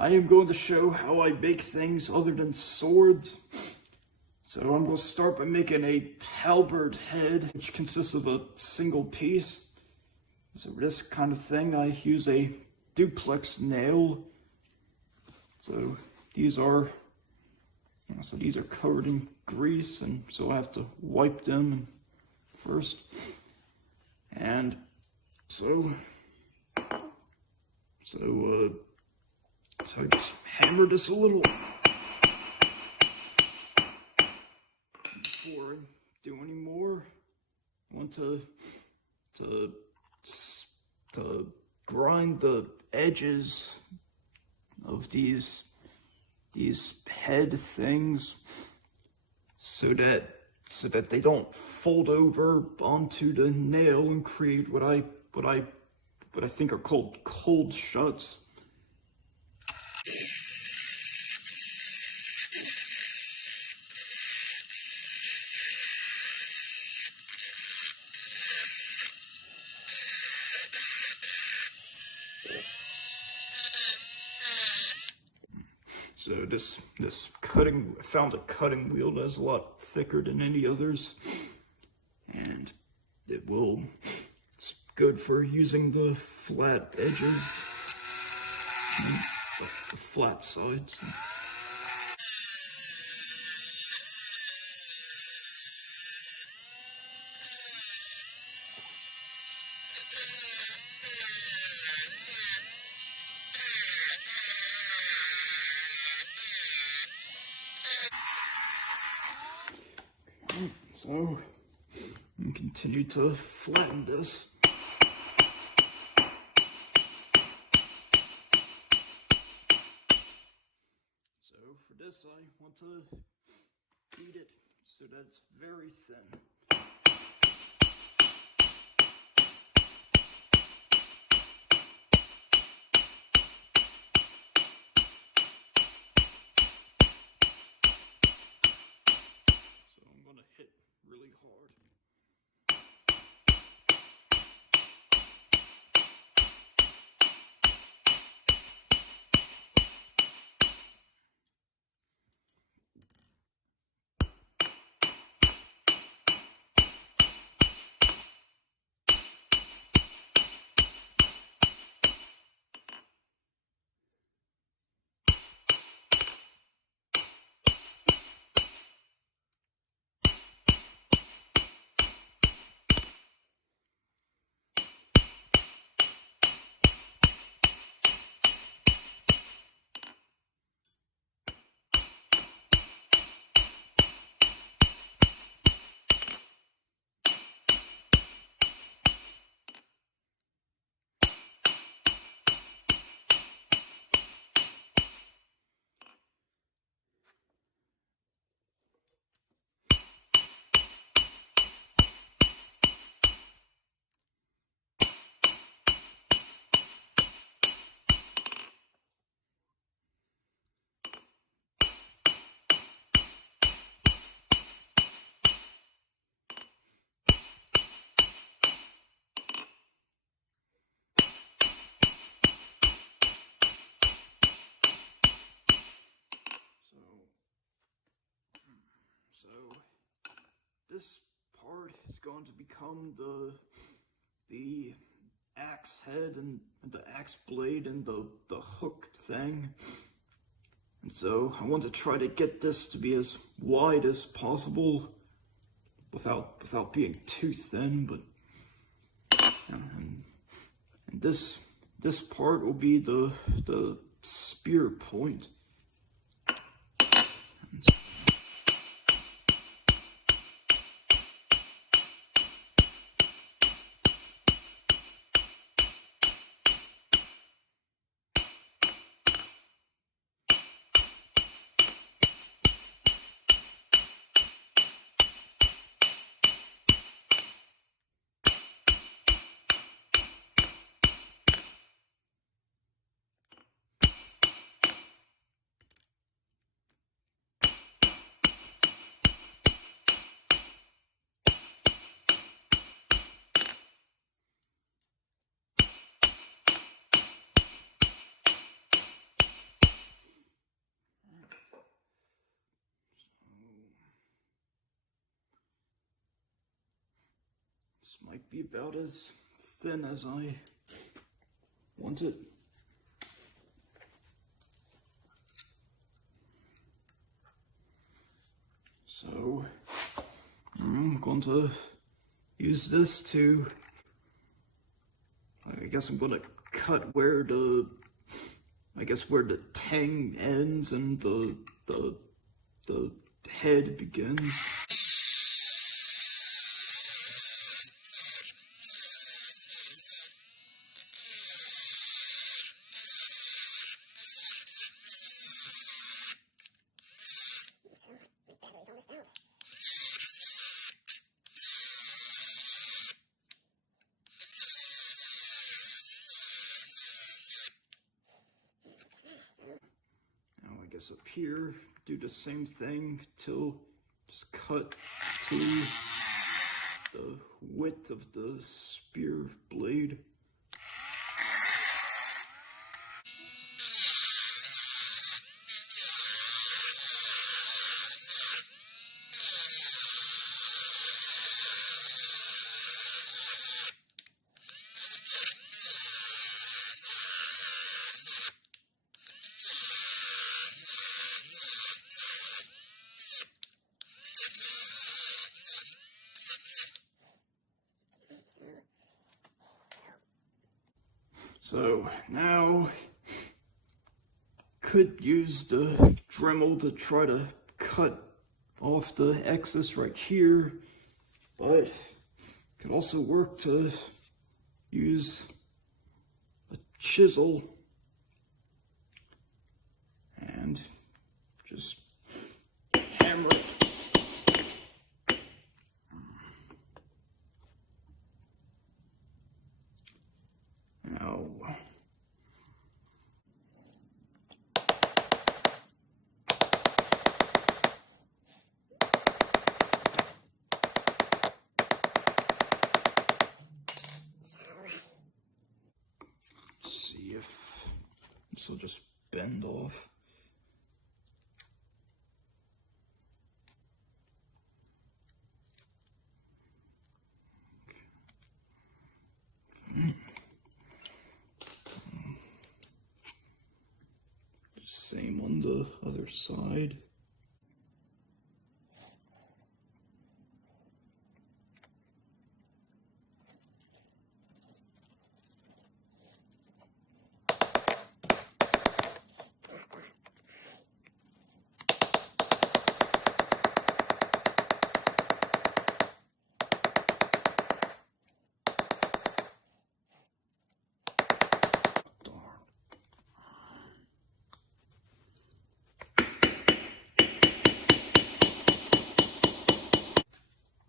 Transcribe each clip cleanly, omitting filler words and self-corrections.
I am going to show how I make things other than swords. So I'm going to start by making a halberd head, which consists of a single piece. So for this kind of thing, I use a duplex nail. So these are covered in grease, and so I have to wipe them first. And so I just hammer this a little before I do any more. I want to grind the edges of these head things so that they don't fold over onto the nail and create what I think are called cold shuts. So this cutting, I found a cutting wheel that's a lot thicker than any others, and it's good for using the flat edges, and the flat sides. So, and continue to flatten this. So for this, I want to beat it so that it's very thin. Really hard. So this part is going to become the axe head and the axe blade and the hook thing. And so I want to try to get this to be as wide as possible without being too thin, but and this part will be the spear point. might be about as thin as I want it. So I'm going to use this to, I guess I'm going to cut where the tang ends and the head begins. Now I guess up here, do the same thing till just cut to the width of the spear blade. So now could use the Dremel to try to cut off the excess right here, but could also work to use a chisel and just hammer it. Now, see if this will just bend off. Same on the other side.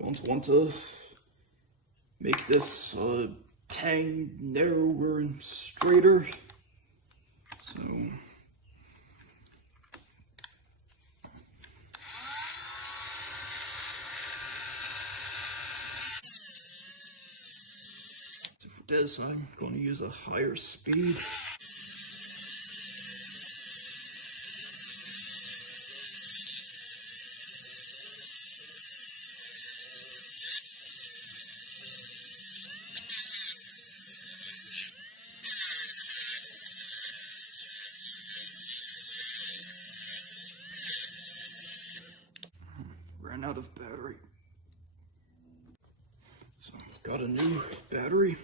Going to want to make this tang narrower and straighter. So for this, I'm going to use a higher speed. Ran out of battery. So got a new battery.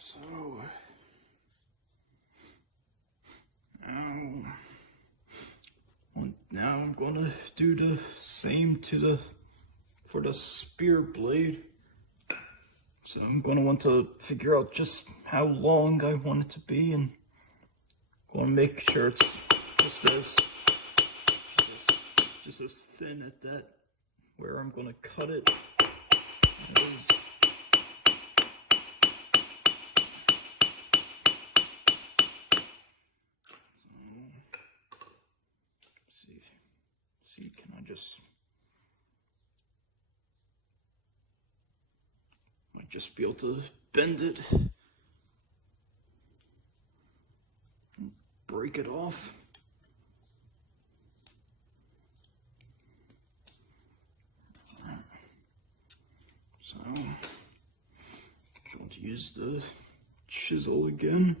So now I'm gonna do the same for the spear blade. So I'm gonna want to figure out just how long I want it to be, and I'm gonna make sure it's just as thin at that where I'm gonna cut it. might just be able to bend it and break it off. So, I'm going to use the chisel again.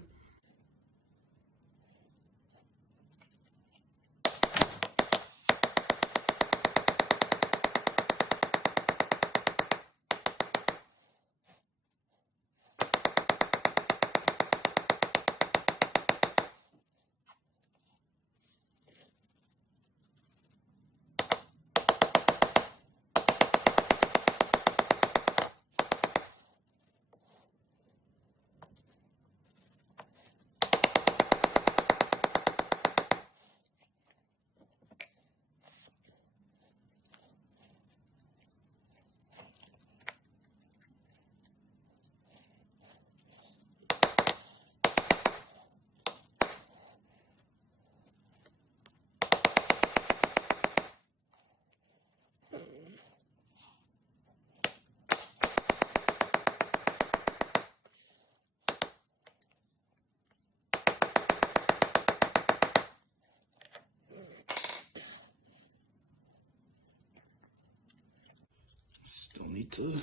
Still need to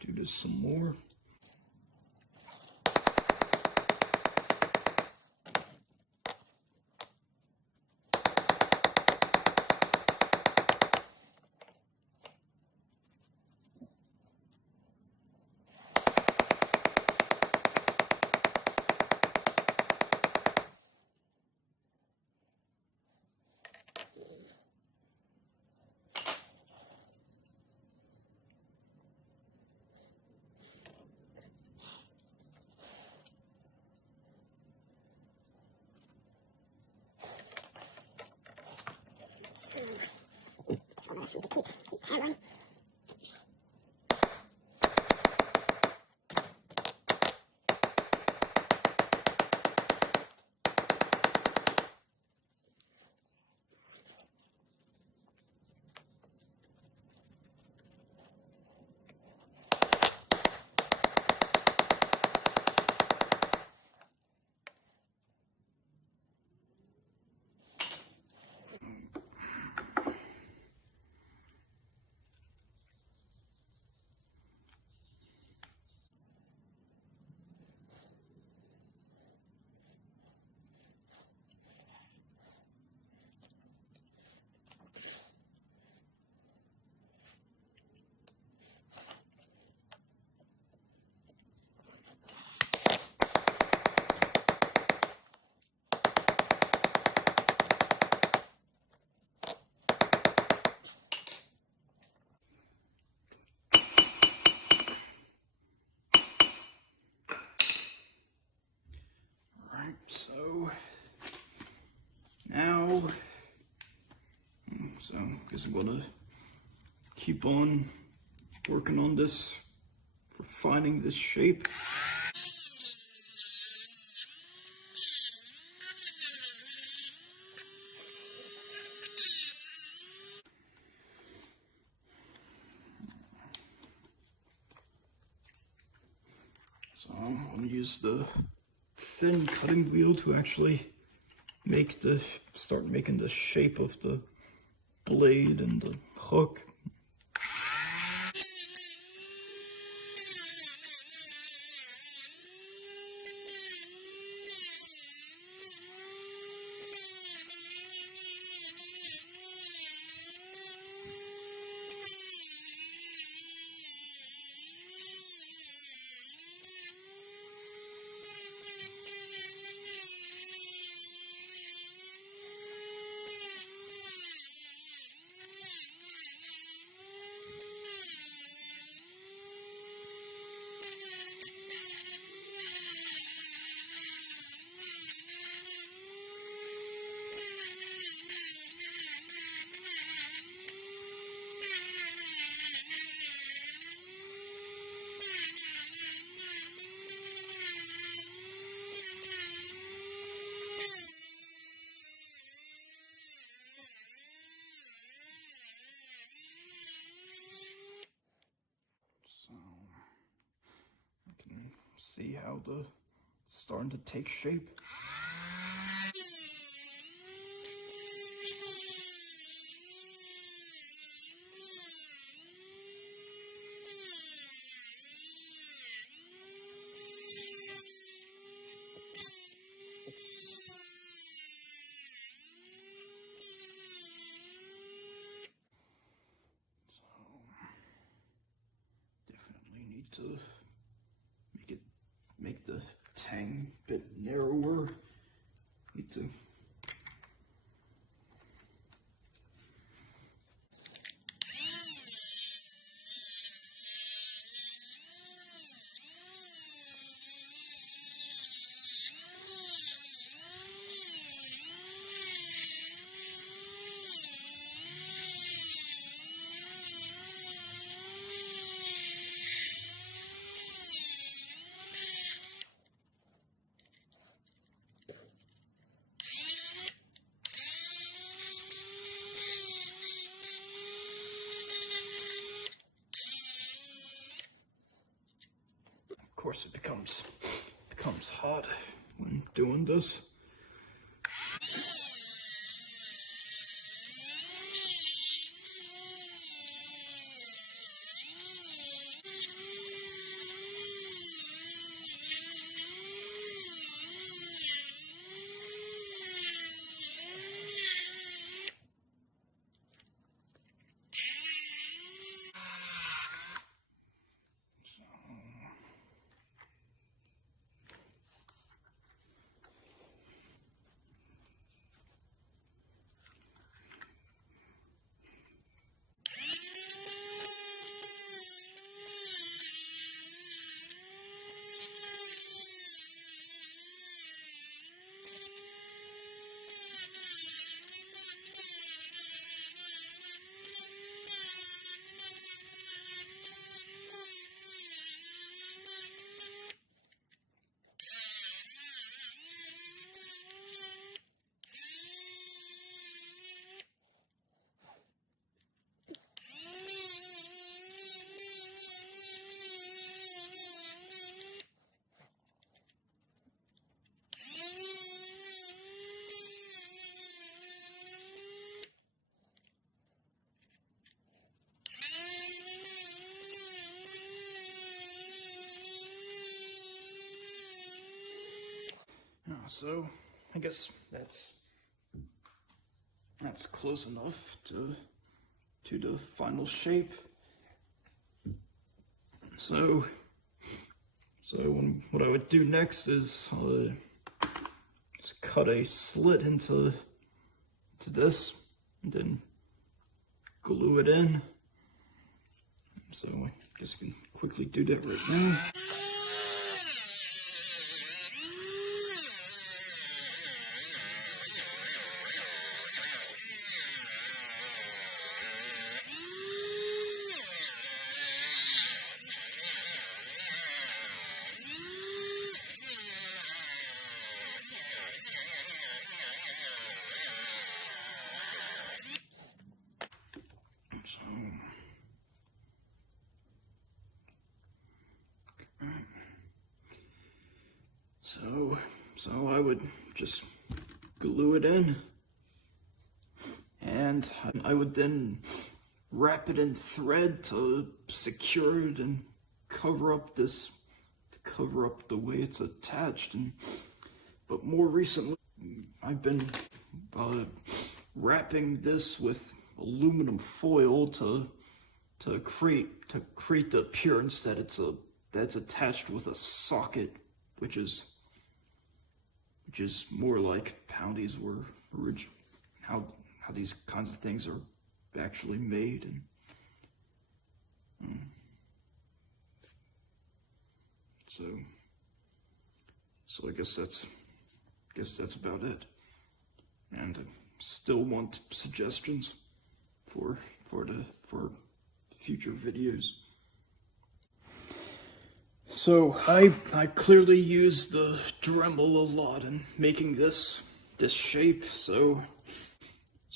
do this some more. Keep hammering. So now, I guess I'm gonna keep on working on this, refining this shape. So I'm gonna use the thin cutting wheel to actually start making the shape of the blade and the hook. See how it's starting to take shape. To make the tang a bit narrower. Need to Of course, it becomes hot when doing this. So I guess that's close enough to the final shape. So what I would do next is just cut a slit into this and then glue it in. So I guess we can quickly do that right now. So I would just glue it in, and I would then wrap it in thread to secure it and cover up the way it's attached. But more recently, I've been wrapping this with aluminum foil to create the appearance that that's attached with a socket, which is more like how these were how these kinds of things are actually made. And so I guess that's about it. And I still want suggestions for future videos. So I clearly use the Dremel a lot in making this shape. So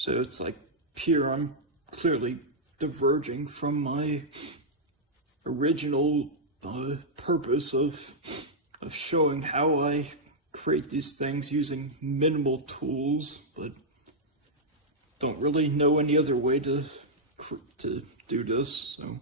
it's like here I'm clearly diverging from my original purpose of of showing how I create these things using minimal tools, but don't really know any other way to do this, so